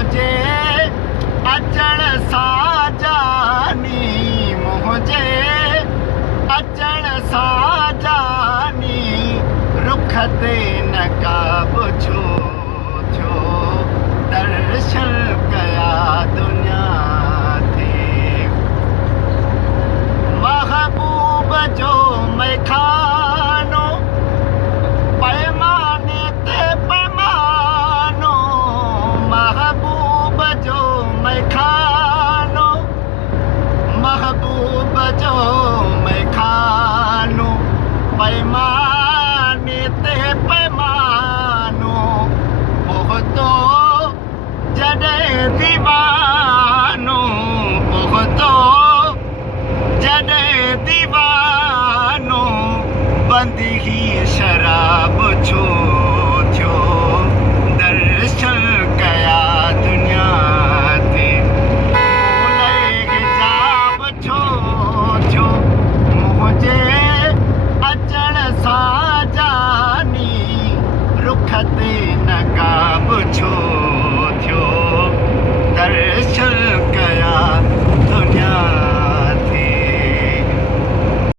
मुंहिंजे अचण सां जानी मुंहिंजे अचण सां जानी रुख ते नकाब छो थियो दर्शन कया दुनिया ते महबूब जो मैखानो पैमाने ते पैमानो महबूब जो मैखानो महबूब जो मैखानो पैमाने ते पैमानो बहुतो जॾहिं दीवानो बहुतो जॾहिं दीवानो बंदी ही शराब छो